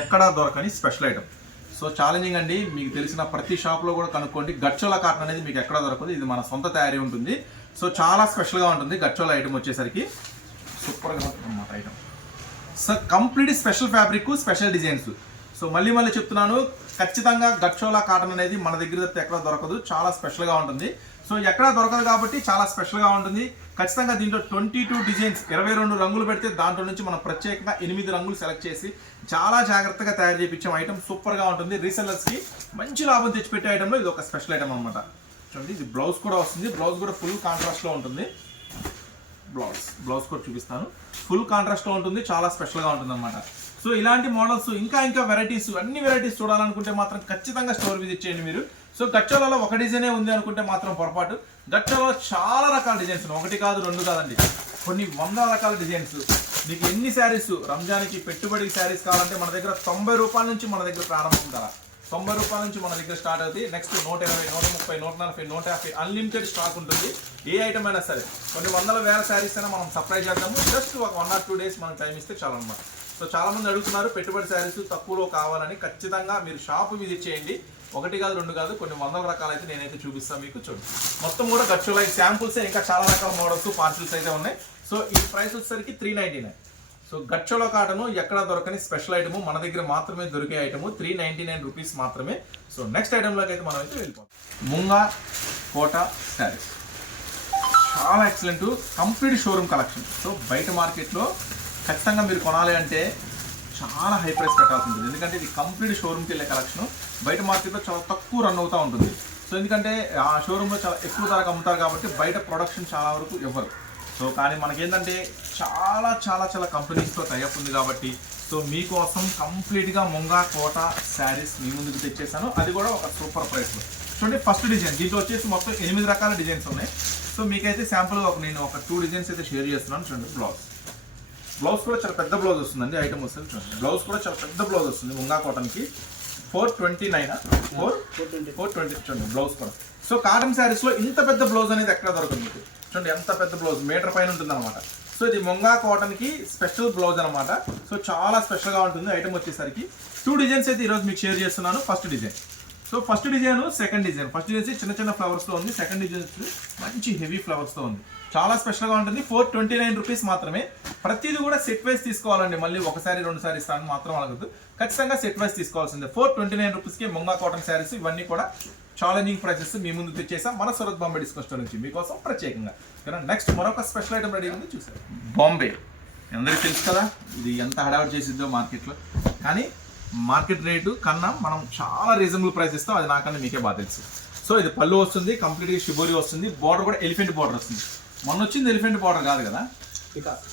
ఎక్కడా దొరకని స్పెషల్ ఐటమ్ సో ఛాలెంజింగ్ అండి మీకు తెలిసిన ప్రతి షాప్లో కూడా కనుక్కోండి. గచ్చోల కాటన్ అనేది మీకు ఎక్కడ దొరకదు ఇది మన సొంత తయారీ ఉంటుంది. సో చాలా స్పెషల్గా ఉంటుంది. గచ్చోల ఐటమ్ వచ్చేసరికి సూపర్గా ఉంటుంది అన్నమాట item so complete special fabric special designs. So మళ్ళీ మళ్ళీ చెప్తున్నాను ఖచ్చితంగా గచ్చోలా కాటన్ అనేది మన దగ్గర తప్పితే ఎక్కడ దొరకదు. చాలా స్పెషల్గా ఉంటుంది. సో ఎక్కడ దొరకదు కాబట్టి చాలా స్పెషల్గా ఉంటుంది. ఖచ్చితంగా దీంట్లో ట్వంటీ టూ డిజైన్స్ ఇరవై రెండు రంగులు పెడితే దాంట్లో నుంచి మనం ప్రత్యేకంగా ఎనిమిది రంగులు సెలెక్ట్ చేసి చాలా జాగ్రత్తగా తయారు చేయించాం ఐటమ్ సూపర్గా ఉంటుంది. రీసెల్లర్స్కి మంచి లాభం తెచ్చిపెట్టే ఐటెంలో ఇది ఒక స్పెషల్ ఐటమ్ అనమాట చూడండి ఇది బ్లౌజ్ కూడా వస్తుంది. బ్లౌజ్ కూడా ఫుల్ కాంట్రాస్ట్లో ఉంటుంది. బ్లౌజ్ బ్లౌజ్ కూడా చూపిస్తాను. ఫుల్ కాంట్రాస్ట్లో ఉంటుంది చాలా స్పెషల్గా ఉంటుంది అనమాట సో ఇలాంటి మోడల్స్ ఇంకా ఇంకా వెరైటీస్ అన్ని వెరైటీస్ చూడాలనుకుంటే మాత్రం ఖచ్చితంగా స్టోర్ విజిట్ చేయండి మీరు. సో గచ్చోలలో ఒక డిజైనే ఉంది అనుకుంటే మాత్రం పొరపాటు. గచ్చోలలో చాలా రకాల డిజైన్స్ ఉన్నాయి. ఒకటి కాదు రెండు కాదండి. కొన్ని వందల రకాల డిజైన్స్ మీకు ఎన్ని శారీస్ రంజాన్కి పెట్టుబడి శారీస్ కావాలంటే మన దగ్గర తొంభై రూపాయల నుంచి మన దగ్గర ప్రారంభం కదా తొంభై రూపాయల నుంచి మన దగ్గర స్టార్ట్ అవుతుంది. నెక్స్ట్ నూట ఇరవై నూట ముప్పై నూట నలభై నూట యాభై అన్లిమిటెడ్ స్టాక్ ఉంటుంది. ఏ ఐటమ్ అయినా సరే కొన్ని వందల వేల శారీస్ అయినా మనం సప్లై చేద్దాము. జస్ట్ ఒక వన్ ఆర్ టూ డేస్ మనం టైం ఇస్తే చాలు అనమాట సో చాలా మంది అడుగుతున్నారు పెట్టుబడి శారీస్ తక్కువలో కావాలని ఖచ్చితంగా మీరు షాప్ విజిట్ చేయండి. ఒకటి కాదు రెండు కాదు కొన్ని వందల రకాలైతే నేనైతే చూపిస్తాను మీకు చూడండి. మొత్తం కూడా ఖర్చు లైక్ శాంపుల్స్ ఇంకా చాలా రకాల మోడల్స్ పార్సిల్స్ అయితే ఉన్నాయి. సో ఈ ప్రైస్ వచ్చేసరికి త్రీ నైంటీ నైన్ సో గచ్చోలో కాటను ఎక్కడ దొరకని స్పెషల్ ఐటమ్ మన దగ్గర మాత్రమే దొరికే item three ninety nine rupees మాత్రమే. సో నెక్స్ట్ ఐటెంలోకి అయితే మనం అయితే వెళ్ళిపోతాం ముంగా కోట శారీస్. చాలా excellent complete showroom collection so బయట మార్కెట్లో ఖచ్చితంగా మీరు కొనాలి అంటే చాలా హై ప్రైస్ పెట్టాల్సి ఉంటుంది. ఎందుకంటే ఇది కంప్లీట్ షోరూమ్కి వెళ్ళే కలెక్షన్ బయట మార్కెట్లో చాలా తక్కువ రన్ అవుతూ ఉంటుంది. సో ఎందుకంటే ఆ షోరూంలో చాలా ఎక్కువ ధరకు అమ్ముతారు కాబట్టి బయట ప్రొడక్షన్ చాలా వరకు ఇవ్వరు. సో కానీ మనకేంటంటే చాలా చాలా చాలా కంపెనీస్తో టైఅప్ ఉంది కాబట్టి సో మీకోసం కంప్లీట్గా ముంగా కోట శారీస్ మీ ముందుకు తెచ్చేసాను. అది కూడా ఒక సూపర్ ప్రైస్లో చూడండి ఫస్ట్ డిజైన్ దీంట్లో వచ్చేసి మొత్తం ఎనిమిది రకాల డిజైన్స్ ఉన్నాయి. సో మీకైతే శాంపుల్గా ఒక నేను ఒక టూ డిజైన్స్ అయితే షేర్ చేస్తున్నాను. చూడండి బ్లౌజ్ బ్లౌజ్ కూడా చాలా పెద్ద బ్లౌజ్ వస్తుందండి ఐటమ్ వస్తుంది చూడండి. బ్లౌజ్ కూడా చాలా పెద్ద బ్లౌజ్ వస్తుంది Munga కాటన్కి four twenty nine four four twenty four twenty చూడండి బ్లౌజ్ కూడా. సో కాటన్ శారీస్లో ఇంత పెద్ద బ్లౌజ్ అనేది ఎక్కడ దొరకదు మీకు? చూడండి ఎంత పెద్ద బ్లౌజ్ మీటర్ పైన ఉంటుంది అనమాట సో ఇది మొంగా కాటన్కి స్పెషల్ బ్లౌజ్ అనమాట సో చాలా స్పెషల్గా ఉంటుంది ఐటమ్ వచ్చేసరికి. టూ డిజైన్స్ అయితే ఈరోజు మీకు షేర్ చేస్తున్నాను. First design so first design second design first design చిన్న చిన్న ఫ్లవర్స్తో ఉంది. సెకండ్ డిజైన్ మంచి హెవీ ఫ్లవర్స్తో ఉంది. చాలా స్పెషల్గా ఉంటుంది. ఫోర్ ట్వంటీ నైన్ రూపీస్ మాత్రమే. ప్రతిదీ కూడా సెట్ వైస్ తీసుకోవాలండి. మళ్ళీ ఒకసారి రెండు సారీ ఇస్తాను మాత్రం అడగదు ఖచ్చితంగా సెట్ వైస్ తీసుకోవాల్సిందే. ఫోర్ ట్వంటీ నైన్ రూపీస్కి ముంగా కాటన్ శారీస్ ఇవన్నీ కూడా ఛాలెంజింగ్ ప్రైసెస్ మీ ముందు తెచ్చేసాం. మన సూరత్ బాంబే డిస్కౌంట్ నుంచి మీకోసం ప్రత్యేకంగా. నెక్స్ట్ మరొక స్పెషల్ ఐటమ్ రెడీ ఉంది చూసారు బాంబే. అందరికీ తెలుసు కదా ఇది ఎంత హడావుట్ చేసిద్దో మార్కెట్లో. కానీ మార్కెట్ రేటు కన్నా మనం చాలా రీజనబుల్ ప్రైస్ ఇస్తాం. అది నాకన్నా మీకే బాగా తెలుసు. సో ఇది పళ్ళు వస్తుంది కంప్లీట్గా షిబోరి వస్తుంది బార్డర్ కూడా ఎలిఫెంట్ బార్డర్ వస్తుంది. మొన్న వచ్చింది ఎలిఫెంట్ బార్డర్ కాదు కదా?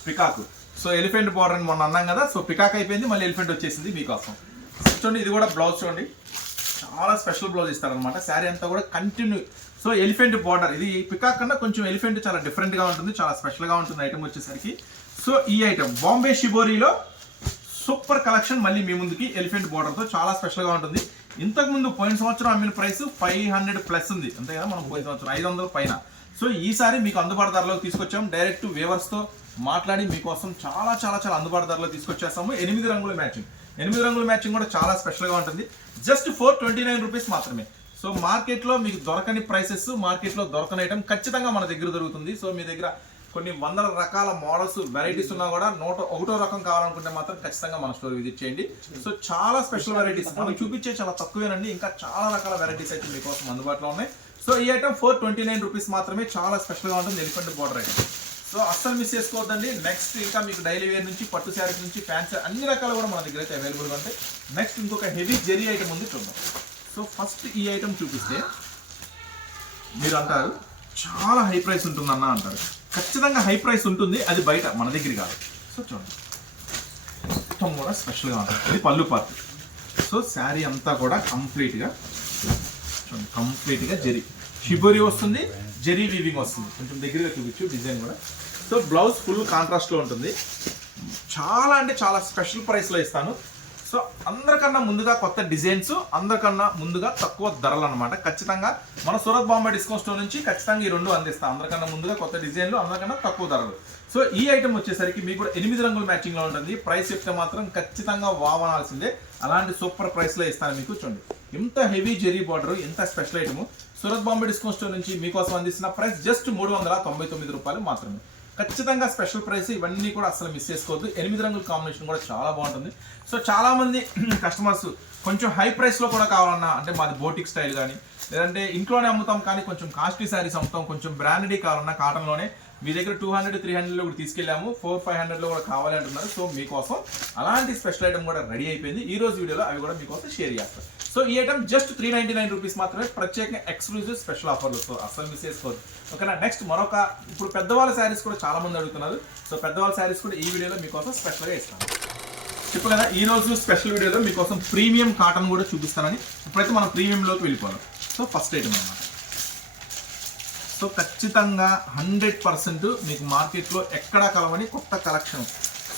పికాక్. సో ఎలిఫెంట్ బార్డర్ అని మొన్న అన్నాం కదా సో పికాక్ అయిపోయింది మళ్ళీ ఎలిఫెంట్ వచ్చేసింది మీకోసం. చూడండి ఇది కూడా బ్లౌజ్ చూడండి. చాలా స్పెషల్ బ్లౌజ్ ఇస్తారనమాట శారీ అంతా కూడా కంటిన్యూ సో ఎలిఫెంట్ బార్డర్ ఇది పికాక్ కన్నా కొంచెం ఎలిఫెంట్ చాలా డిఫరెంట్గా ఉంటుంది చాలా స్పెషల్గా ఉంటుంది ఐటమ్ వచ్చేసరికి. సో ఈ ఐటమ్ బాంబే షిబోరీలో సూపర్ కలెక్షన్ మళ్ళీ మీ ముందుకి ఎలిఫెంట్ బార్డర్తో చాలా స్పెషల్గా ఉంటుంది. ఇంతకుముందు పోయిన సంవత్సరం అమ్మిన ప్రైస్ ఫైవ్ హండ్రెడ్ ప్లస్ ఉంది. అంతే కదా మనం పోయిన సంవత్సరం ఐదు వందల పైన సో ఈసారి మీకు అందుబాటు ధరలోకి తీసుకొచ్చాము డైరెక్ట్ వేవర్స్తో మాట్లాడి మీకోసం చాలా చాలా చాలా అందుబాటు ధరలో తీసుకొచ్చేస్తాము. ఎనిమిది రంగుల మ్యాచింగ్ ఎనిమిది రంగుల మ్యాచింగ్ కూడా చాలా స్పెషల్గా ఉంటుంది. Just four twenty nine rupees మాత్రమే సో మార్కెట్లో మీకు దొరకని ప్రైసెస్ మార్కెట్లో దొరకని ఐటమ్ ఖచ్చితంగా మన దగ్గర దొరుకుతుంది. సో మీ దగ్గర కొన్ని వందల రకాల మోడల్స్ వెరైటీస్ ఉన్నా కూడా నూట ఒకటో రకం కావాలనుకుంటే మాత్రం ఖచ్చితంగా మన స్టోర్ విజిట్ చేయండి. సో చాలా స్పెషల్ వెరైటీస్ మనం చూపించే చాలా తక్కువేనండి. ఇంకా చాలా రకాల వెరైటీస్ అయితే మీకోసం అందుబాటులో ఉన్నాయి. సో ఈ item four twenty nine rupees మాత్రమే చాలా స్పెషల్గా ఉంటుంది. ఎలిఫెంట్ బోర్డర్ ఐటమ్ సో అస్సలు మిస్ చేసుకోవద్దండి. నెక్స్ట్ ఇంకా మీకు డైలీ వేర్ నుంచి పట్టు శారీస్ నుంచి ఫ్యాన్సీ అన్ని రకాలు కూడా మన దగ్గర అయితే అవైలబుల్గా ఉంటాయి. నెక్స్ట్ ఇంకొక హెవీ జెరీ ఐటమ్ ఉంది చూద్దాం. సో ఫస్ట్ ఈ ఐటమ్ చూపిస్తే మీరు అంటారు చాలా హై ప్రైస్ ఉంటుంది అన్న అంటారు. ఖచ్చితంగా హై ప్రైస్ ఉంటుంది అది బయట మన దగ్గర కాదు. సో చూడండి. మొత్తం కూడా స్పెషల్గా ఉంటుంది. ఇది పళ్ళు పార్ట్ సో శారీ అంతా కూడా కంప్లీట్గా చూడండి కంప్లీట్గా జరీ షిబోరి వస్తుంది. జెరీ వీవింగ్ వస్తుంది. కొంచెం దగ్గరగా చూపించు డిజైన్ కూడా. సో బ్లౌజ్ ఫుల్ కాంట్రాస్ట్లో ఉంటుంది. చాలా అంటే చాలా స్పెషల్ ప్రైస్లో ఇస్తాను. సో అందరికన్నా ముందుగా కొత్త డిజైన్స్ అందరికన్నా ముందుగా తక్కువ ధరలు అనమాట ఖచ్చితంగా మన సూరత్ బాంబే డిస్కౌంట్ స్టోర్ నుంచి ఖచ్చితంగా ఈ రెండు అందిస్తాం. అందరికన్నా ముందుగా కొత్త డిజైన్లు అందరికన్నా తక్కువ ధరలు. సో ఈ ఐటమ్ వచ్చేసరికి మీకు కూడా ఎనిమిది రంగుల మ్యాచింగ్లో ఉంటుంది. ప్రైస్ చెప్తే మాత్రం ఖచ్చితంగా వావనాల్సిందే. అలాంటి సూపర్ ప్రైస్లో ఇస్తాను మీకు. చూడండి. ఇంత హెవీ జెరీ బార్డర్ ఎంత special item. Surat Bombay discount store నుంచి మీకోసం అందిస్తున్న ప్రైస్ జస్ట్ మూడు వందల తొంభై తొమ్మిది రూపాయలు మాత్రమే. ఖచ్చితంగా స్పెషల్ ప్రైస్ ఇవన్నీ కూడా అసలు మిస్ చేసుకోవద్దు. ఎనిమిది రంగుల కాంబినేషన్ కూడా చాలా బాగుంటుంది. సో చాలా మంది కస్టమర్స్ కొంచెం హై ప్రైస్లో కూడా కావాలన్నా అంటే మాది బోటిక్ స్టైల్ కానీ లేదంటే ఇంట్లోనే అమ్ముతాం కానీ కొంచెం కాస్ట్లీ శారీస్ అమ్ముతాం కొంచెం బ్రాండెడ్ కావాలన్నా కాటన్లోనే మీ దగ్గర టూ హండ్రెడ్ త్రీ హండ్రెడ్లో కూడా తీసుకెళ్ళాము. ఫోర్ ఫైవ్ హండ్రెడ్లో కూడా కావాలి అంటున్నారు. సో మీకోసం అలాంటి స్పెషల్ ఐటమ్ కూడా రెడీ అయిపోయింది. ఈ రోజు వీడియోలో అవి కూడా మీకోసం షేర్ చేస్తాను. సో ఈ item just three ninety nine rupees మాత్రమే ప్రత్యేకంగా ఎక్స్క్లూజివ్ స్పెషల్ ఆఫర్లు సో అసలు మిస్ చేసుకోవద్దు. ఓకేనా నెక్స్ట్ మరొక ఇప్పుడు పెద్దవాళ్ళ శారీస్ కూడా చాలా మంది అడుగుతున్నారు. సో పెద్దవాళ్ళ శారీస్ కూడా ఈ వీడియోలో మీకోసం స్పెషల్గా ఇస్తాను. చెప్పు కదా ఈ రోజు స్పెషల్ వీడియోలో మీకోసం ప్రీమియం కాటన్ కూడా చూపిస్తానని. ఇప్పుడైతే మనం ప్రీమియంలోకి వెళ్ళిపోవాలి సో ఫస్ట్ ఐటమ్ అన్నమాట. సో ఖచ్చితంగా హండ్రెడ్ పర్సెంట్ మీకు మార్కెట్లో ఎక్కడా కలవని కొత్త కలెక్షన్.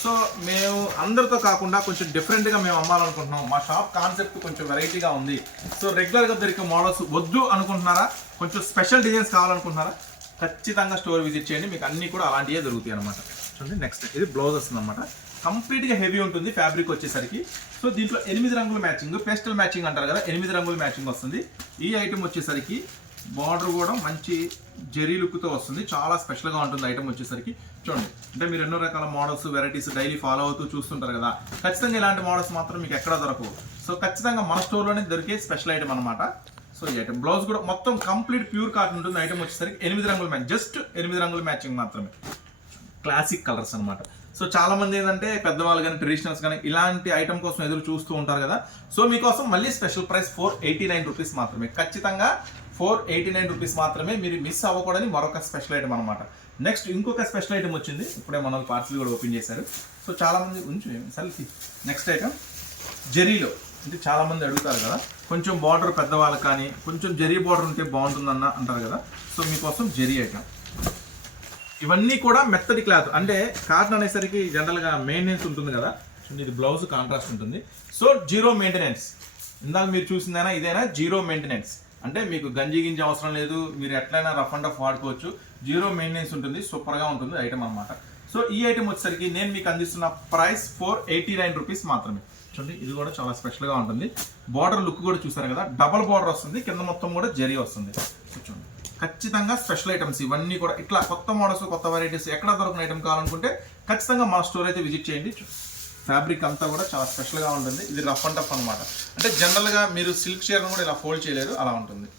సో మేము అందరితో కాకుండా కొంచెం డిఫరెంట్గా మేము అమ్మాలనుకుంటున్నాం. మా షాప్ కాన్సెప్ట్ కొంచెం వెరైటీగా ఉంది. సో రెగ్యులర్గా దొరికే మోడల్స్ వద్దు అనుకుంటున్నారా? కొంచెం స్పెషల్ డిజైన్స్ కావాలనుకుంటున్నారా? ఖచ్చితంగా స్టోర్ విజిట్ చేయండి. మీకు అన్నీ కూడా అలాంటివే దొరుకుతాయి అనమాట చూడండి నెక్స్ట్ ఇది బ్లౌజ్ వస్తుంది అనమాట కంప్లీట్గా హెవీ ఉంటుంది ఫ్యాబ్రిక్ వచ్చేసరికి. సో దీంట్లో ఎనిమిది రంగుల మ్యాచింగ్ పేస్టల్ మ్యాచింగ్ అంటారు కదా ఎనిమిది రంగుల మ్యాచింగ్ వస్తుంది. ఈ ఐటమ్ వచ్చేసరికి బార్డర్ కూడా మంచి జెరీ లుక్తో వస్తుంది. చాలా స్పెషల్గా ఉంటుంది ఐటమ్ వచ్చేసరికి. చూడండి. అంటే మీరు ఎన్నో రకాల మోడల్స్ వెరైటీస్ డైలీ ఫాలో అవుతూ చూస్తుంటారు కదా. ఖచ్చితంగా ఇలాంటి మోడల్స్ మాత్రం మీకు ఎక్కడ దొరకవు. సో ఖచ్చితంగా మన స్టోర్లోనే దొరికే స్పెషల్ ఐటమ్ అనమాట సో ఈ ఐటమ్ బ్లౌజ్ కూడా మొత్తం కంప్లీట్ ప్యూర్ కాటన్ ఉంటుంది. ఐటమ్ వచ్చేసరికి ఎనిమిది రంగుల మ్యాచ్. జస్ట్ ఎనిమిది రంగుల మ్యాచింగ్ మాత్రమే. క్లాసిక్ కలర్స్ అనమాట సో చాలా మంది ఏంటంటే పెద్దవాళ్ళు కానీ ట్రెడిషనల్స్ కానీ ఇలాంటి ఐటమ్ కోసం ఎదురు చూస్తూ ఉంటారు కదా. సో మీకోసం మళ్ళీ special price four eighty nine rupees మాత్రమే. ఖచ్చితంగా ఫోర్ ఎయిటీ నైన్ రూపీస్ మాత్రమే మీరు మిస్ అవ్వకూడని మరొక స్పెషల్ ఐటమ్ అనమాట నెక్స్ట్ ఇంకొక స్పెషల్ ఐటమ్ వచ్చింది. ఇప్పుడే మన పార్సల్ కూడా ఓపెన్ చేశారు. సో చాలామంది ఉంచు సెల్ఫీ నెక్స్ట్ ఐటమ్ జెరీలో అంటే చాలామంది అడుగుతారు కదా కొంచెం బార్డర్ పెద్దవాళ్ళు కానీ కొంచెం జెరీ బార్డర్ ఉంటే బాగుంటుందన్న అంటారు కదా. సో మీకోసం జెరీ ఐటమ్ ఇవన్నీ కూడా మెత్తటి క్లాత్ అంటే కాటన్ అనేసరికి జనరల్గా మెయింటెనెన్స్ ఉంటుంది కదా. ఇది బ్లౌజ్ కాంట్రాస్ట్ ఉంటుంది. సో జీరో మెయింటెనెన్స్ ఇందాక మీరు చూసిందైనా ఇదైనా జీరో మెయింటెనెన్స్ అంటే మీకు గంజి గింజ అవసరం లేదు మీరు ఎట్లయినా రఫ్ అండ్ ఆఫ్ వాడుకోవచ్చు. జీరో మెయింటెనెన్స్ ఉంటుంది సూపర్గా ఉంటుంది ఐటమ్ అన్నమాట. సో ఈ ఐటమ్ వచ్చేసరికి నేను మీకు అందిస్తున్న price four eighty nine rupees మాత్రమే. చూడండి ఇది కూడా చాలా స్పెషల్గా ఉంటుంది. బార్డర్ లుక్ కూడా చూసారు కదా డబల్ బార్డర్ వస్తుంది కింద మొత్తం కూడా జరీ వస్తుంది. చూడండి ఖచ్చితంగా స్పెషల్ ఐటమ్స్ ఇవన్నీ కూడా ఇట్లా కొత్త మోడల్స్ కొత్త వెరైటీస్ ఎక్కడ దొరకని ఐటమ్ కావాలనుకుంటే ఖచ్చితంగా మా స్టోర్ అయితే విజిట్ చేయండి. ఫ్యాబ్రిక్ అంతా కూడా చాలా స్పెషల్గా ఉంటుంది. ఇది రఫ్ అండ్ టఫ్ అనమాట అంటే జనరల్గా మీరు సిల్క్ చీరను కూడా ఇలా ఫోల్డ్ చేయలేరు. అలా ఉంటుంది.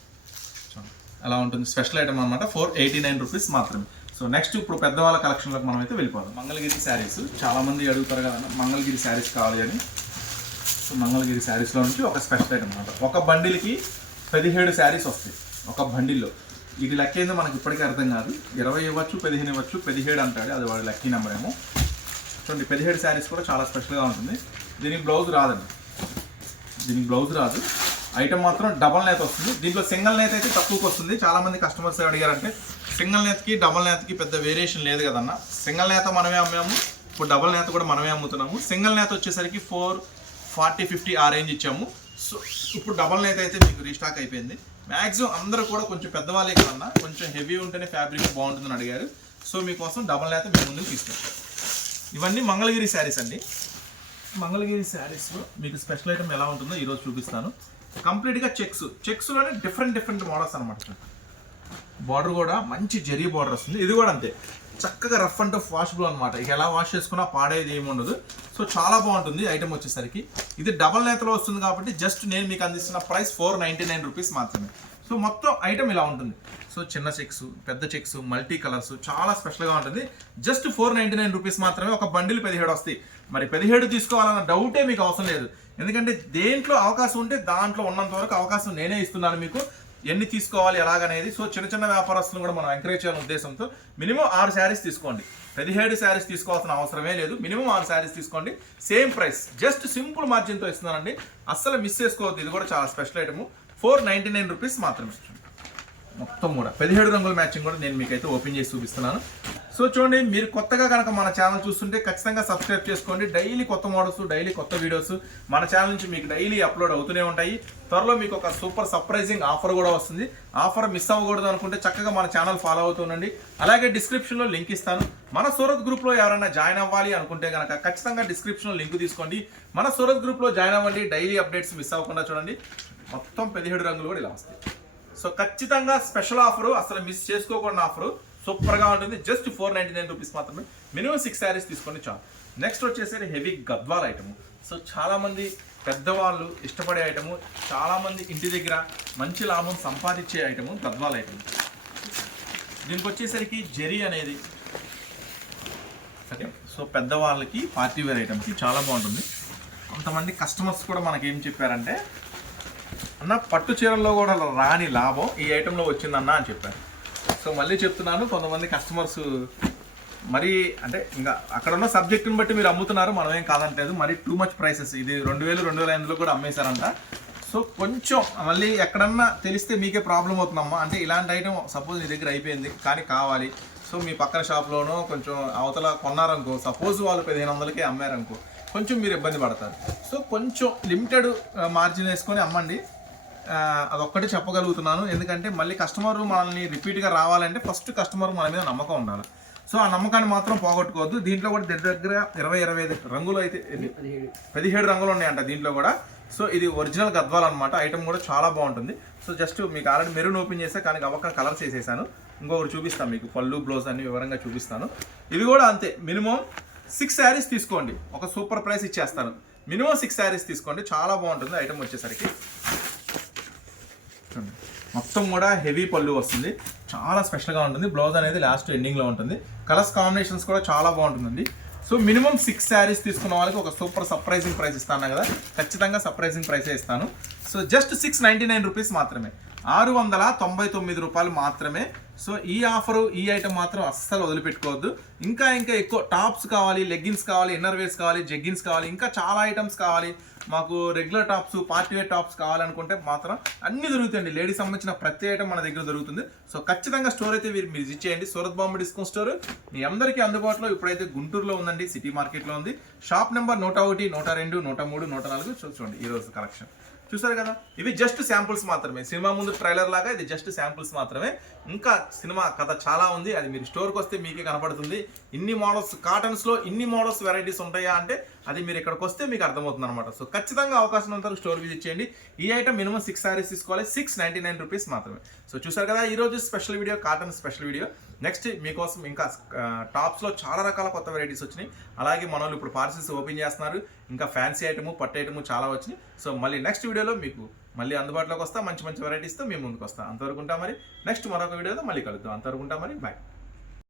అలా ఉంటుంది. స్పెషల్ ఐటమ్ అనమాట ఫోర్ ఎయిటీ నైన్ రూపీస్ మాత్రమే. సో నెక్స్ట్ ఇప్పుడు పెద్దవాళ్ళ కలెక్షన్లోకి మనం అయితే వెళ్ళిపోదాం. మంగళగిరి శారీస్ చాలామంది అడుగుతారు కదా మంగళగిరి శారీస్ కావాలి అని. సో మంగళగిరి శారీస్లో నుంచి ఒక స్పెషల్ ఐటమ్ అనమాట ఒక బండిల్కి పదిహేడు శారీస్ వస్తాయి. ఒక బండిల్లో. ఇది లెక్క ఏందో మనకి ఇప్పటికీ అర్థం కాదు. ఇరవై ఇవ్వచ్చు పదిహేను ఇవ్వచ్చు పదిహేడు అంటాడు. అది వాడి లక్కీ నెంబర్ ఏమో చూడండి పదిహేడు శారీస్ కూడా చాలా స్పెషల్గా ఉంటుంది. దీనికి బ్లౌజ్ రాదండి. దీనికి బ్లౌజ్ రాదు. ఐటమ్ మాత్రం డబల్ నేత వస్తుంది. దీంట్లో సింగిల్ నేత అయితే తక్కువకి వస్తుంది. చాలామంది కస్టమర్స్ అడిగారంటే సింగిల్ నేతకి డబల్ నేతకి పెద్ద వేరియేషన్ లేదు కదన్న. సింగిల్ నేత మనమే అమ్మాము. ఇప్పుడు డబల్ నేత కూడా మనమే అమ్ముతున్నాము. సింగిల్ నేత వచ్చేసరికి ఫోర్ ఫార్టీ ఫిఫ్టీ ఆ రేంజ్ ఇచ్చాము. సో ఇప్పుడు డబల్ నేత అయితే మీకు రీస్టాక్ అయిపోయింది. మ్యాక్సిమం అందరూ కూడా కొంచెం పెద్దవాళ్ళే కదన్నా. కొంచెం హెవీ ఉంటేనే ఫ్యాబ్రిక్ బాగుంటుందని అడిగారు. సో మీకోసం డబల్ నేత మేము ముందుకు తీసుకొచ్చాం. ఇవన్నీ మంగళగిరి శారీస్ అండి. మంగళగిరి శారీస్లో మీకు స్పెషల్ ఐటమ్ ఎలా ఉంటుందో ఈరోజు చూపిస్తాను. కంప్లీట్గా చెక్స్. చెక్స్లోనే డిఫరెంట్ డిఫరెంట్ మోడల్స్ అనమాట బార్డర్ కూడా మంచి జరీ బార్డర్ వస్తుంది. ఇది కూడా అంతే. చక్కగా రఫ్ అండ్ టఫ్ వాషబుల్ అనమాట ఇక ఎలా వాష్ చేసుకున్నా పాడేది ఏమి ఉండదు. సో చాలా బాగుంటుంది ఐటమ్ వచ్చేసరికి. ఇది డబల్ నేతలో వస్తుంది కాబట్టి జస్ట్ నేను మీకు అందిస్తున్న price four ninety nine rupees మాత్రమే. సో మొత్తం ఐటమ్ ఇలా ఉంటుంది. సో చిన్న చెక్స్ పెద్ద చెక్స్ మల్టీ కలర్స్ చాలా స్పెషల్గా ఉంటుంది. Just four ninety nine rupees మాత్రమే ఒక బండిల్ పదిహేడు వస్తాయి. మరి పదిహేడు తీసుకోవాలన్న డౌటే మీకు అవసరం లేదు. ఎందుకంటే దేంట్లో అవకాశం ఉంటే దాంట్లో ఉన్నంత వరకు అవకాశం నేనే ఇస్తున్నాను మీకు. ఎన్ని తీసుకోవాలి ఎలాగనేది. సో చిన్న చిన్న వ్యాపారస్తులను కూడా మనం ఎంకరేజ్ చేయాలనే ఉద్దేశంతో మినిమం ఆరు శారీస్ తీసుకోండి. పదిహేడు శారీస్ తీసుకోవాల్సిన అవసరమే లేదు. మినిమం ఆరు శారీస్ తీసుకోండి. సేమ్ ప్రైస్ జస్ట్ సింపుల్ మార్జిన్తో ఇస్తున్నానండి. అస్సలు మిస్ చేసుకోవద్దు. ఇది కూడా చాలా special item four ninety nine rupees మాత్రమే. మొత్తం కూడా. పదిహేడు రంగుల మ్యాచింగ్ కూడా నేను మీకైతే ఓపెన్ చేసి చూపిస్తున్నాను. సో చూడండి మీరు కొత్తగా కనుక మన ఛానల్ చూస్తుంటే ఖచ్చితంగా సబ్స్క్రైబ్ చేసుకోండి. డైలీ కొత్త మోడల్స్ డైలీ కొత్త వీడియోస్ మన ఛానల్ నుంచి మీకు డైలీ అప్లోడ్ అవుతూనే ఉంటాయి. త్వరలో మీకు ఒక సూపర్ సర్ప్రైజింగ్ ఆఫర్ కూడా వస్తుంది. ఆఫర్ మిస్ అవ్వకూడదు అనుకుంటే చక్కగా మన ఛానల్ ఫాలో అవుతుండండి అలాగే డిస్క్రిప్షన్లో లింక్ ఇస్తాను. మన సూరత్ గ్రూప్లో ఎవరైనా జాయిన్ అవ్వాలి అనుకుంటే కనుక ఖచ్చితంగా డిస్క్రిప్షన్లో లింక్ తీసుకోండి. మన సూరత్ గ్రూప్లో జాయిన్ అవ్వండి. డైలీ అప్డేట్స్ మిస్ అవ్వకుండా చూడండి. మొత్తం పదిహేడు రంగులు కూడా ఇలా వస్తాయి. సో ఖచ్చితంగా స్పెషల్ ఆఫర్ అసలు మిస్ చేసుకోకుండా ఆఫరు సూపర్గా ఉంటుంది. Just four ninety nine rupees మాత్రమే. మినిమం సిక్స్ శారీస్ తీసుకొని చాలు. నెక్స్ట్ వచ్చేసరి హెవీ గద్వాల్ ఐటమ్. సో చాలామంది పెద్దవాళ్ళు ఇష్టపడే ఐటము చాలామంది ఇంటి దగ్గర మంచి లాభం సంపాదించే ఐటము గద్వాల్ ఐటమ్. దీనికి వచ్చేసరికి జెరీ అనేది. సరే సో పెద్దవాళ్ళకి పార్టీ వేర్ ఐటమ్కి చాలా బాగుంటుంది. కొంతమంది కస్టమర్స్ కూడా మనకి ఏం చెప్పారంటే అన్న పట్టు చీరల్లో కూడా రాని లాభం ఈ ఐటెంలో వచ్చిందన్న అని చెప్పారు. సో మళ్ళీ చెప్తున్నాను కొంతమంది కస్టమర్స్ మరి అంటే ఇంకా అక్కడ ఉన్న సబ్జెక్టుని బట్టి మీరు అమ్ముతున్నారు మనం ఏం కాదంటలేదు. మరి టూ మచ్ ప్రైసెస్ ఇది రెండు వేలు రెండు వేల ఐదులో కూడా అమ్మేశారంట. సో కొంచెం మళ్ళీ ఎక్కడన్నా తెలిస్తే మీకే ప్రాబ్లం అవుతుందమ్మా. అంటే ఇలాంటి ఐటమ్ సపోజ్ నీ దగ్గర అయిపోయింది కానీ కావాలి. సో మీ పక్కన షాప్లోనో కొంచెం అవతల కొన్నారనుకో సపోజ్ వాళ్ళు పదిహేను వందలకే అమ్మారనుకో కొంచెం మీరు ఇబ్బంది పడతారు. సో కొంచెం లిమిటెడ్ మార్జిన్ uh, వేసుకొని అమ్మండి. అదొక్కటి చెప్పగలుగుతున్నాను. ఎందుకంటే మళ్ళీ కస్టమర్ మనల్ని రిపీట్గా రావాలంటే ఫస్ట్ కస్టమర్ మన మీద నమ్మకం ఉండాలి. సో ఆ నమ్మకాన్ని మాత్రం పోగొట్టుకోవద్దు. దీంట్లో కూడా దగ్గర దగ్గర ఇరవై ఇరవై ఐదు రంగులు అయితే పదిహేడు రంగులు ఉన్నాయంట దీంట్లో కూడా. సో ఇది ఒరిజినల్ గద్వాల్ అనమాట ఐటమ్ కూడా చాలా బాగుంటుంది. సో జస్ట్ మీకు ఆల్రెడీ మెరూన్ ఓపెన్ చేస్తే కానీ గవక్క కలర్స్ వేసేసాను. ఇంకొకటి చూపిస్తాను మీకు. పళ్ళు బ్లౌజ్ అన్ని వివరంగా చూపిస్తాను. ఇది కూడా అంతే. మినిమం సిక్స్ శారీస్ తీసుకోండి. ఒక సూపర్ ప్రైస్ ఇచ్చేస్తాను. మినిమం సిక్స్ శారీస్ తీసుకోండి. చాలా బాగుంటుంది. ఐటమ్ వచ్చేసరికి. చూడండి. మొత్తం కూడా హెవీ పళ్ళు వస్తుంది. చాలా స్పెషల్గా ఉంటుంది. బ్లౌజ్ అనేది లాస్ట్ ఎండింగ్లో ఉంటుంది. కలర్స్ కాంబినేషన్స్ కూడా చాలా బాగుంటుందండి. సో మినిమం సిక్స్ శారీస్ తీసుకున్న వాళ్ళకి ఒక సూపర్ సర్ప్రైజింగ్ ప్రైస్ ఇస్తాను కదా. ఖచ్చితంగా సర్ప్రైజింగ్ ప్రైసే ఇస్తాను. So just six ninety nine rupees మాత్రమే. ఆరు వందల తొంభై తొమ్మిది రూపాయలు మాత్రమే సో ఈ ఆఫరు ఈ ఐటమ్ మాత్రం అస్సలు వదిలిపెట్టుకోవద్దు. ఇంకా ఇంకా ఎక్కువ టాప్స్ కావాలి లెగ్గిన్స్ కావాలి ఇన్నర్ వేస్ కావాలి జెగ్గిన్స్ కావాలి ఇంకా చాలా ఐటమ్స్ కావాలి. మాకు regular tops party wear tops కావాలనుకుంటే మాత్రం అన్ని దొరుకుతాయండి. లేడీస్ సంబంధించిన ప్రతి ఐటమ్ మన దగ్గర దొరుకుతుంది. సో ఖచ్చితంగా స్టోర్ అయితే మీరు విజిట్ చేయండి సూరత్ బాంబు డిస్కౌంట్ స్టోర్ మీ అందరికీ అందుబాటులో ఇప్పుడైతే గుంటూరులో ఉందండి సిటీ మార్కెట్లో ఉంది. షాప్ నెంబర్ నూట ఒకటి నూట రెండు నూట మూడు నూట నాలుగు. చూడండి ఈరోజు కలెక్షన్ చూసారు కదా? ఇవి జస్ట్ శాంపుల్స్ మాత్రమే. సినిమా ముందు ట్రైలర్ లాగా ఇది జస్ట్ శాంపుల్స్ మాత్రమే. ఇంకా సినిమా కథ చాలా ఉంది. అది మీరు స్టోర్కి వస్తే మీకే కనపడుతుంది. ఇన్ని మోడల్స్ కాటన్స్లో ఇన్ని మోడల్స్ వెరైటీస్ ఉంటాయా అంటే అది మీరు ఇక్కడికి వస్తే మీకు అర్థమవుతుంది అనమాట సో ఖచ్చితంగా అవకాశం ఉంటారు స్టోర్ విజిట్ చేయండి. ఈ ఐటమ్ మినిమం సిక్స్ సారీస్ తీసుకోవాలి. సిక్స్ నైంటీ నైన్ రూపీస్ మాత్రమే. సో చూసారు కదా? ఈరోజు special video cotton special video next మీకోసం ఇంకా టాప్స్లో చాలా రకాల కొత్త వెరైటీస్ వచ్చినాయి. అలాగే మన ఇప్పుడు పార్సిల్స్ ఓపెన్ చేస్తున్నారు. ఇంకా ఫ్యాన్సీ ఐటము పట్టు ఐటము చాలా వచ్చినాయి. సో మళ్ళీ నెక్స్ట్ వీడియోలో మీకు మళ్ళీ అందుబాటులోకి వస్తా. మంచి మంచి వెరైటీస్తో మేము ముందుకు వస్తాం. అంతవరకు ఉంటాం మరి. నెక్స్ట్ మరొక వీడియోతో మళ్ళీ కలుద్దాం. అంతవరకు ఉంటాం మరి. బాయ్